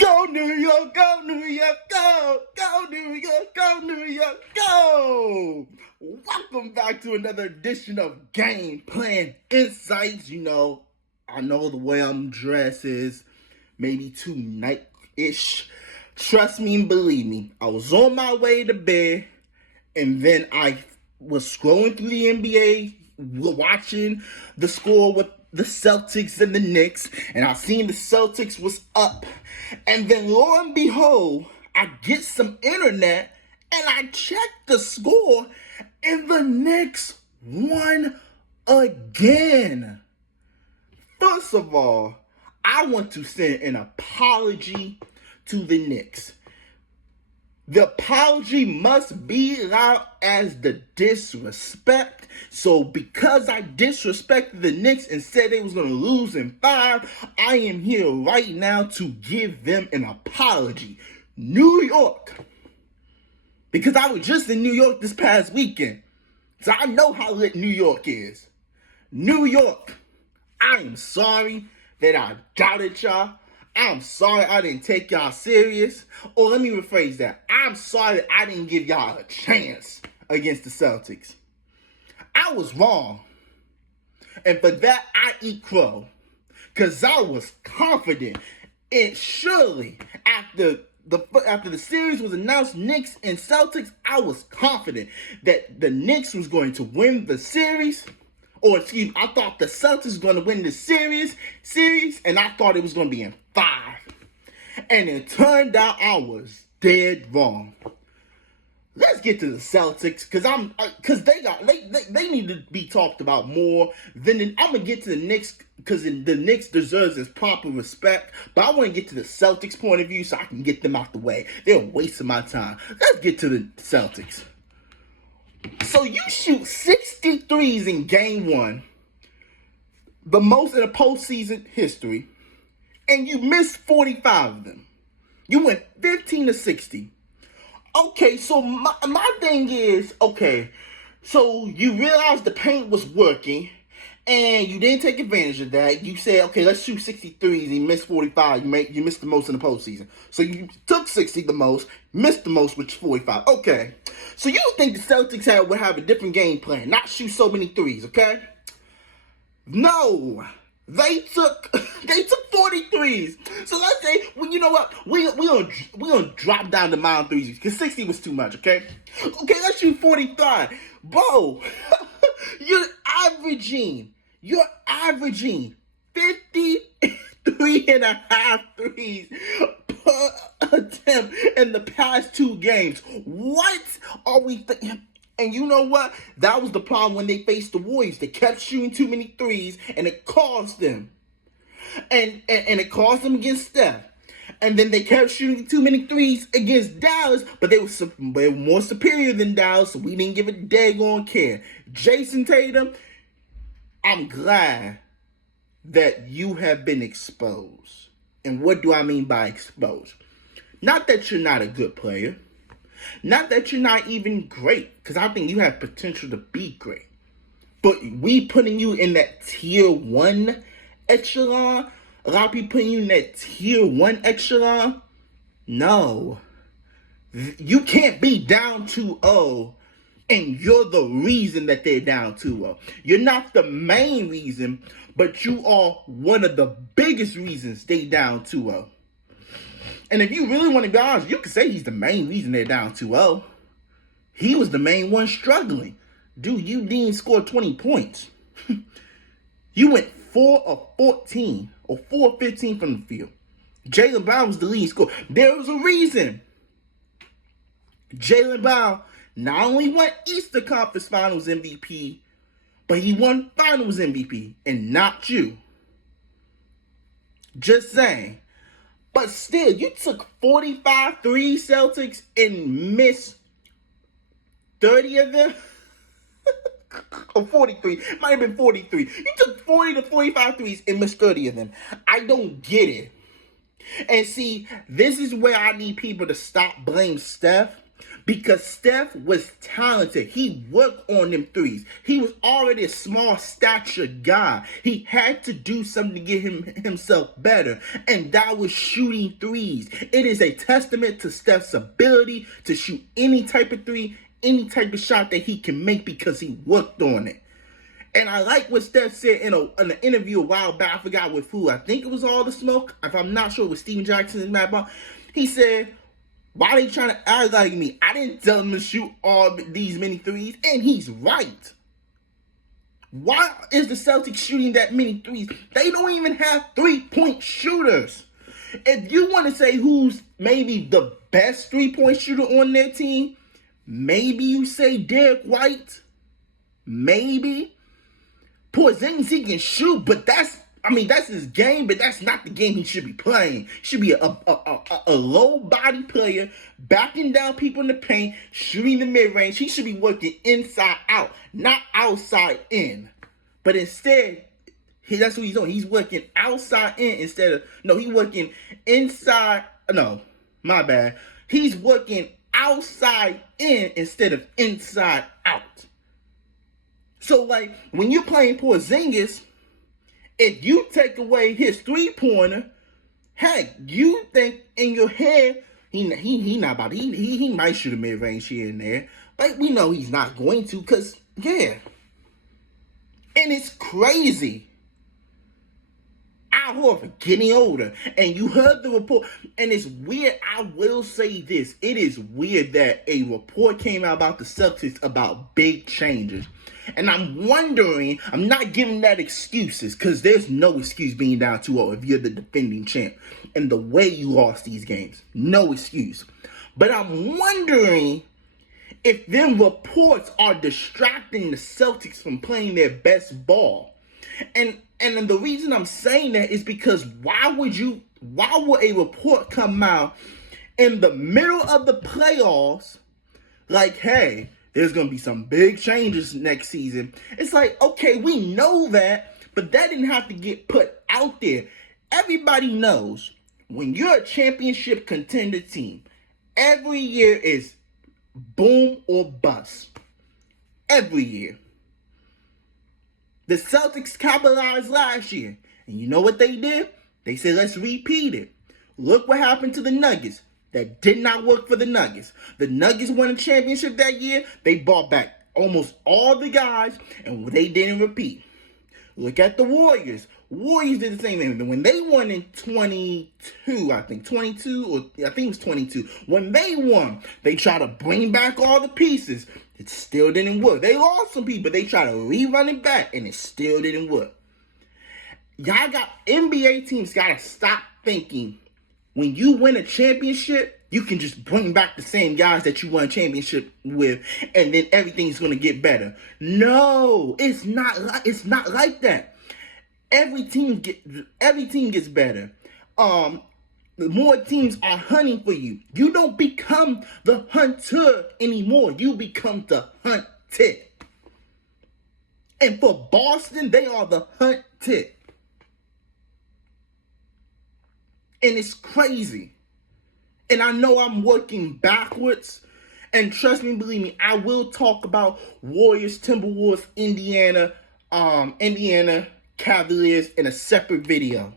Go New York, go New York, go! Go New York, go New York, go! Welcome back to another edition of Game Plan Insights. I know the way I'm dressed is maybe too night-ish. Trust me and believe me, I was on my way to bed, and then I was scrolling through the NBA, watching the score with the Celtics and the Knicks, and I seen the Celtics was up. And then lo and behold, I get some internet and I check the score and the Knicks won again. First of all, I want to send an apology to the Knicks. The apology must be loud as the disrespect. So because I disrespected the Knicks and said they was going to lose in 5, I am here right now to give them an apology. New York. Because I was just in New York this past weekend. So I know how lit New York is. New York, I am sorry that I doubted y'all. I'm sorry I didn't take y'all serious. Or let me rephrase that. I'm sorry that I didn't give y'all a chance against the Celtics. I was wrong. And for that, I eat crow. Because I was confident. And surely, after the series was announced, Knicks and Celtics, I was confident that the Knicks was going to win the series. I thought the Celtics was going to win the series, and I thought it was going to be in 5. And it turned out I was dead wrong. Let's get to the Celtics, because they need to be talked about more. I'm gonna get to the Knicks because the Knicks deserves its proper respect. But I want to get to the Celtics' point of view so I can get them out the way. They're wasting my time. Let's get to the Celtics. So you shoot 63s in game 1, the most in a postseason history, and you missed 45 of them. You went 15-60. Okay, so my thing is, so you realized the paint was working, and you didn't take advantage of that. You said, okay, let's shoot 63s, and you missed 45. You missed the most in the postseason. So you took 60 the most, missed the most, which is 45. Okay, so you think the Celtics would have a different game plan, not shoot so many threes, okay? No. They took 43s. So let's say, well, you know what? We gonna drop down the amount of threes because 60 was too much. Okay, let's shoot 45, bro. You're averaging 53.5 threes per attempt in the past 2 games. What are we thinking? And you know what? That was the problem when they faced the Warriors. They kept shooting too many threes, and it cost them. And it cost them against Steph. And then they kept shooting too many threes against Dallas, but they were more superior than Dallas, so we didn't give a daggone care. Jason Tatum, I'm glad that you have been exposed. And what do I mean by exposed? Not that you're not a good player. Not that you're not even great, because I think you have potential to be great. But we putting you in that tier 1 echelon, a lot of people putting you in that tier 1 echelon, no. You can't be down 2-0, and you're the reason that they're down 2-0. You're not the main reason, but you are one of the biggest reasons they down 2-0. And if you really want to be honest, you could say he's the main reason they're down 2-0. He was the main one struggling. Dude, you didn't score 20 points. You went 4 of 14 or 4 of 15 from the field. Jaylen Brown was the lead scorer. There was a reason. Jaylen Brown not only won Eastern Conference Finals MVP, but he won Finals MVP, and not you. Just saying. But still, you took 45 threes, Celtics, and missed 30 of them. Or 43. It might have been 43. You took 40 to 45 threes and missed 30 of them. I don't get it. And see, this is where I need people to stop blaming Steph Because Steph was talented. He worked on them threes. He was already a small stature guy. He had to do something to get himself better. And that was shooting threes. It is a testament to Steph's ability to shoot any type of three, any type of shot that he can make because he worked on it. And I like what Steph said in an interview a while back. I forgot with who. I think it was All the Smoke. If I'm not sure, it was Steven Jackson and Matt Ball. He said, why are they trying to act like me? I didn't tell them to shoot all these many threes. And he's right. Why is the Celtics shooting that many threes? They don't even have three-point shooters. If you want to say who's maybe the best three-point shooter on their team, maybe you say Derek White. Maybe. Porzingis, he can shoot, but that's his game, but that's not the game he should be playing. He should be a low-body player, backing down people in the paint, shooting the mid-range. He should be working inside out, not outside in. But instead, that's what he's doing. He's working outside in he's working inside. No, my bad. He's working outside in instead of inside out. So, like, when you're playing Porzingis, if you take away his three-pointer, heck, you think in your head, he might shoot a mid-range here and there, but we know he's not going to, because, yeah. And it's crazy. Al Horford getting older, and you heard the report, and it's weird. I will say this. It is weird that a report came out about the Celtics about big changes. And I'm wondering, I'm not giving that excuses, because there's no excuse being down 2-0 if you're the defending champ. And the way you lost these games, no excuse. But I'm wondering if them reports are distracting the Celtics from playing their best ball. And the reason I'm saying that is because why would a report come out in the middle of the playoffs like, hey, there's going to be some big changes next season? It's like, okay, we know that, but that didn't have to get put out there. Everybody knows when you're a championship contender team, every year is boom or bust. Every year. The Celtics capitalized last year. And you know what they did? They said, let's repeat it. Look what happened to the Nuggets. That did not work for the Nuggets. The Nuggets won a championship that year. They brought back almost all the guys, and they didn't repeat. Look at the Warriors. Warriors did the same thing. When they won in 22, I think, 22, or I think it was 22. When they won, they tried to bring back all the pieces. It still didn't work. They lost some people. They tried to rerun it back, and it still didn't work. NBA teams got to stop thinking when you win a championship, you can just bring back the same guys that you won a championship with, and then everything's going to get better. No, it's not like that. Every team gets better. The more teams are hunting for you. You don't become the hunter anymore. You become the hunted. And for Boston, they are the hunted. And it's crazy. And I know I'm working backwards. And trust me, believe me, I will talk about Warriors, Timberwolves, Indiana Cavaliers in a separate video.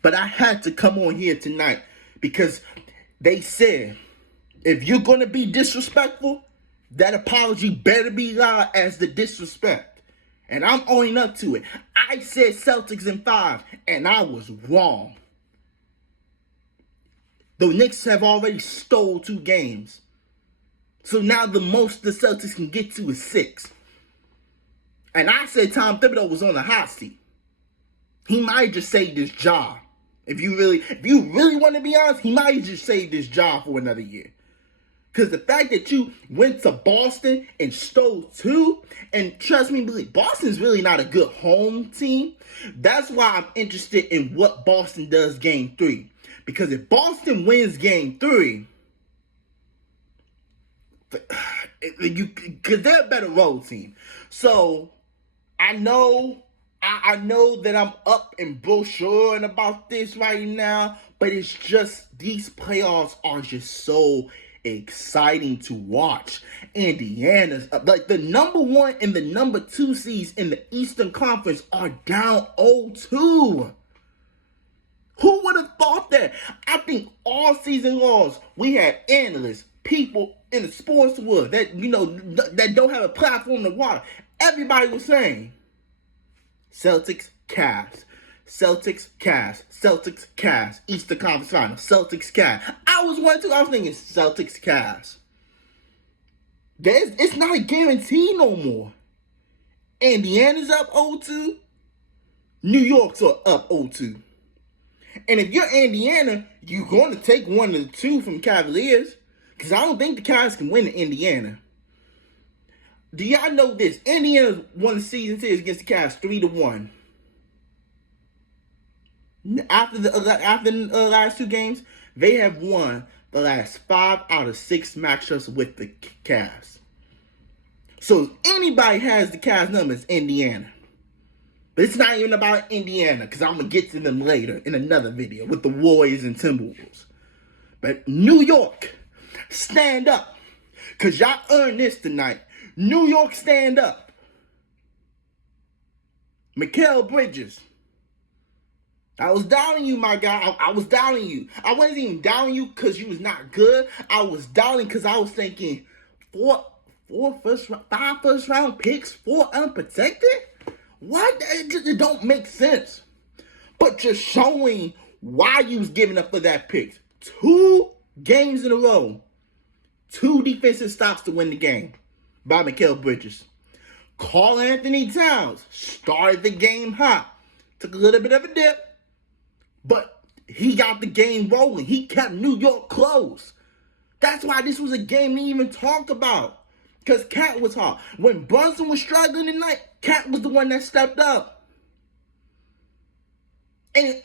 But I had to come on here tonight because they said, if you're going to be disrespectful, that apology better be loud as the disrespect. And I'm owning up to it. I said Celtics in 5, and I was wrong. The Knicks have already stole 2 games. So now the most the Celtics can get to is 6. And I said Tom Thibodeau was on the hot seat. He might just saved his job. If you really want to be honest, he might just saved his job for another year. Because the fact that you went to Boston and stole 2, and trust me, believe, Boston's really not a good home team. That's why I'm interested in what Boston does game 3. Because if Boston wins game 3, because they're a better road team. So I know that I'm up and brochuring about this right now, but it's just these playoffs are just so exciting to watch. Indiana's up. Like the number 1 and the number 2 seeds in the Eastern Conference are down 0-2. Who would have thought that? I think all season long we had analysts, people in the sports world that that don't have a platform to watch. Everybody was saying Celtics, Cavs. Celtics, Cavs. Celtics, Cavs. Eastern Conference Final. Celtics, Cavs. I was thinking Celtics, Cavs. It's not a guarantee no more. Indiana's up 0-2. New York's up 0-2. And if you're Indiana, you're going to take one of the two from Cavaliers. Because I don't think the Cavs can win in Indiana. Do y'all know this? Indiana won the season series against the Cavs 3-1. After the last 2 games, they have won the last 5 out of 6 matchups with the Cavs. So if anybody has the Cavs numbers, Indiana. But it's not even about Indiana, because I'm going to get to them later in another video with the Warriors and Timberwolves. But New York, stand up. Because y'all earned this tonight. New York, stand up. Mikal Bridges. I was doubting you, my guy. I was doubting you. I wasn't even doubting you because you was not good. I was doubting because I was thinking 5 first round picks, 4 unprotected? What? It don't make sense. But just showing why you was giving up for that pick. 2 games in a row. 2 defensive stops to win the game by Mikal Bridges. Karl Anthony Towns started the game hot. Took a little bit of a dip. But he got the game rolling. He kept New York close. That's why this was a game we didn't even talk about. Because Cat was hot. When Brunson was struggling tonight, Cat was the one that stepped up. And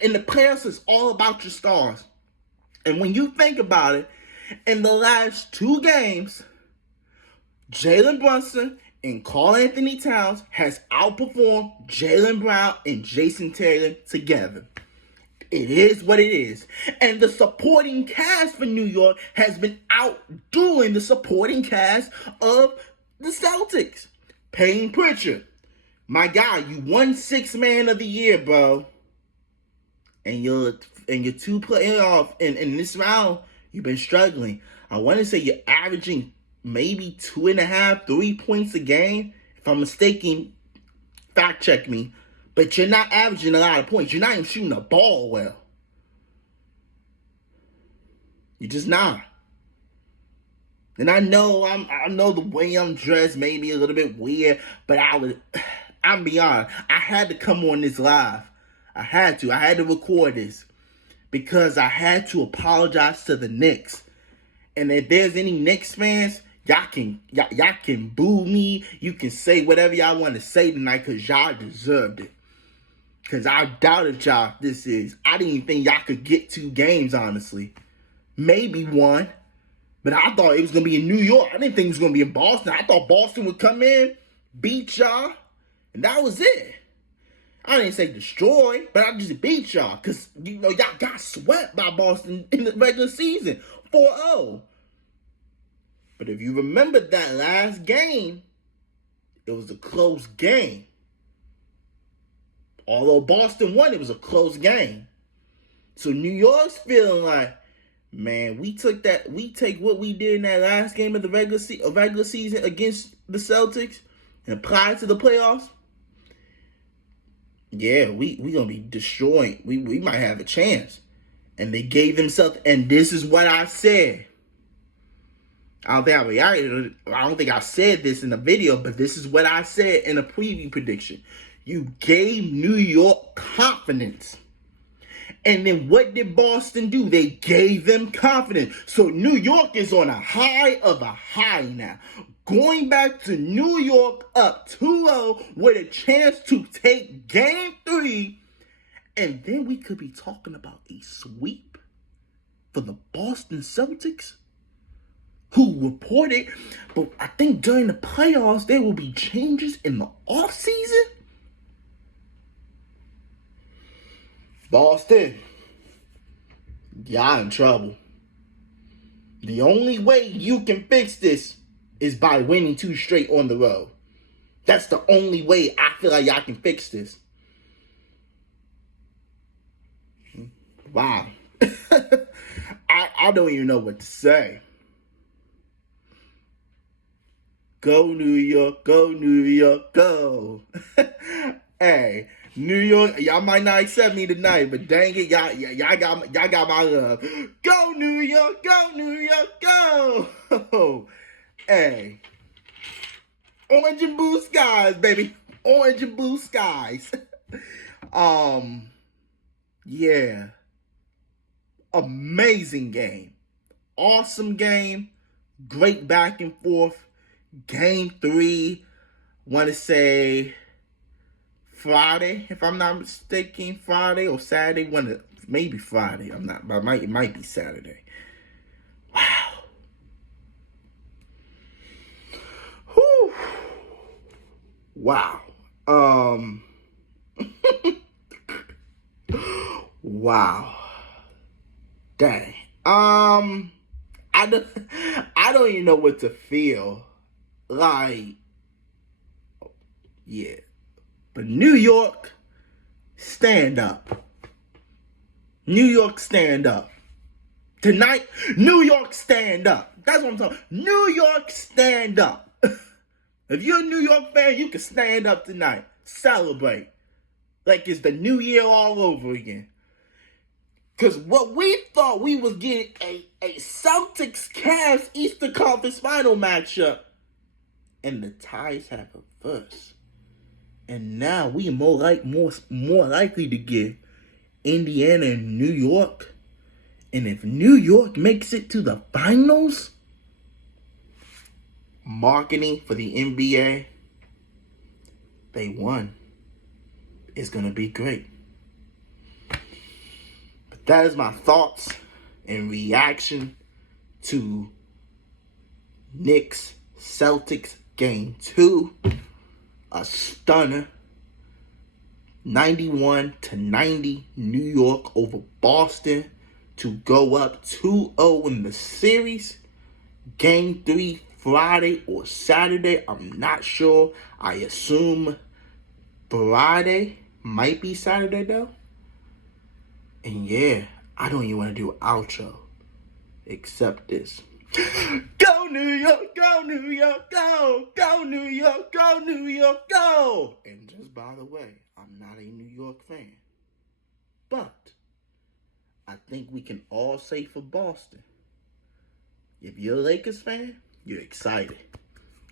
in the playoffs, it's all about your stars. And when you think about it, in the last 2 games, Jalen Brunson and Karl Anthony Towns has outperformed Jaylen Brown and Jason Tatum together. It is what it is. And the supporting cast for New York has been outdoing the supporting cast of the Celtics. Payne Pritchard, my guy, you won 6th Man of the Year, bro. And your 2 playoff in this round, you've been struggling. I want to say you're averaging maybe 2.5, 3 points a game. If I'm mistaken, fact check me. But you're not averaging a lot of points. You're not even shooting the ball well. You're just not. And I know the way I'm dressed may be a little bit weird, but I'm be honest, I had to come on this live. I had to record this because I had to apologize to the Knicks. And if there's any Knicks fans, y'all can boo me. You can say whatever y'all want to say tonight because y'all deserved it. Because I doubted y'all this is. I didn't even think y'all could get 2 games, honestly. Maybe 1. But I thought it was going to be in New York. I didn't think it was going to be in Boston. I thought Boston would come in, beat y'all, and that was it. I didn't say destroy, but I just beat y'all. Because, y'all got swept by Boston in the regular season. 4-0. But if you remember that last game, it was a close game. Although Boston won, it was a close game. So New York's feeling like, man, we take what we did in that last game of the regular season against the Celtics and apply it to the playoffs. Yeah, we gonna be destroying. We might have a chance. And they gave themselves, and this is what I said. I don't think I said this in the video, but this is what I said in a preview prediction. You gave New York confidence. And then what did Boston do? They gave them confidence. So New York is on a high of a high now. Going back to New York up 2-0 with a chance to take game 3. And then we could be talking about a sweep for the Boston Celtics, who reported, but I think during the playoffs, there will be changes in the offseason. Boston, y'all in trouble. The only way you can fix this is by winning 2 straight on the road. That's the only way I feel like y'all can fix this. Wow. I don't even know what to say. Go New York, go New York, go. Hey, New York, y'all might not accept me tonight, but dang it, y'all got my love. Go New York, go New York, go. Hey, orange and blue skies, baby. Orange and blue skies. Yeah. Amazing game. Awesome game. Great back and forth. Game 3, want to say Friday, if I'm not mistaken, Friday or Saturday, maybe Friday. I'm not, but it might be Saturday. Wow. Whew. Wow. Wow. Dang. I don't even know what to feel. Like, yeah. But New York, stand up. New York, stand up. Tonight, New York, stand up. That's what I'm talking. New York, stand up. If you're a New York fan, you can stand up tonight. Celebrate. Like it's the new year all over again. Because what we thought we was getting a Celtics-Cavs Eastern Conference Final matchup. And the ties have reversed. And now we more likely to get Indiana and New York. And if New York makes it to the finals, marketing for the NBA, they won. It's going to be great. But that is my thoughts and reaction to Knicks Celtics Game 2. A stunner. 91-90 New York over Boston to go up 2-0 in the series. Game 3 Friday or Saturday. I'm not sure. I assume Friday. Might be Saturday though. And yeah, I don't even want to do an outro except this. Go New York, go New York, go! Go New York, go New York, go! And just by the way, I'm not a New York fan. But I think we can all say for Boston, if you're a Lakers fan, you're excited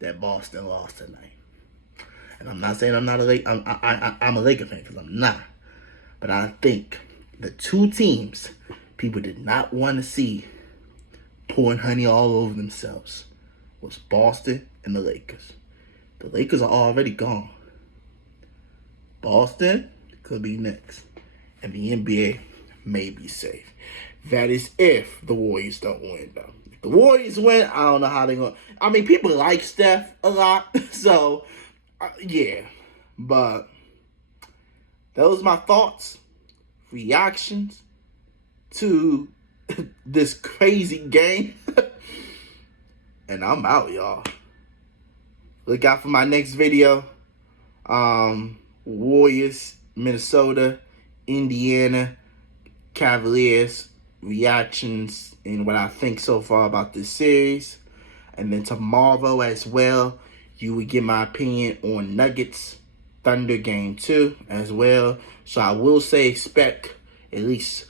that Boston lost tonight. And I'm not saying I'm not I'm a Lakers fan, because I'm not. But I think the two teams people did not want to see pouring honey all over themselves was Boston and the Lakers. The Lakers are already gone. Boston could be next. And the NBA may be safe. That is if the Warriors don't win, though. If the Warriors win, I don't know how they're going to... I mean, people like Steph a lot. So, yeah. But those are my thoughts, reactions to this crazy game. And I'm out, y'all. Look out for my next video. Warriors, Minnesota, Indiana, Cavaliers, reactions and what I think so far about this series. And then tomorrow as well, you will get my opinion on Nuggets, Thunder Game 2 as well. So I will say expect at least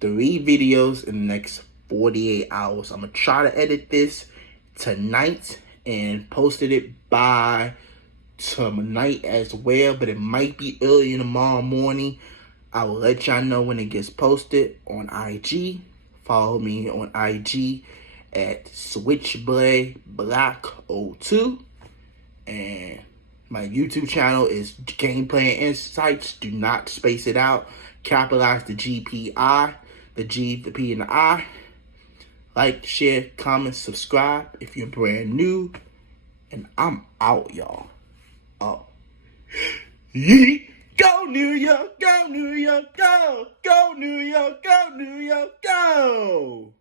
3 videos in the next 48 hours. I'm going to try to edit this tonight and posted it by tonight as well, but it might be early in tomorrow morning. I will let y'all know when it gets posted on IG. Follow me on IG at Switchblade Black02. And my YouTube channel is Gameplay and Insights. Do not space it out. Capitalize the GPI, the G, the P, and the I. Like, share, comment, subscribe if you're brand new. And I'm out, y'all. Oh. Yeet. Go New York, go New York, go! Go New York, go New York, go!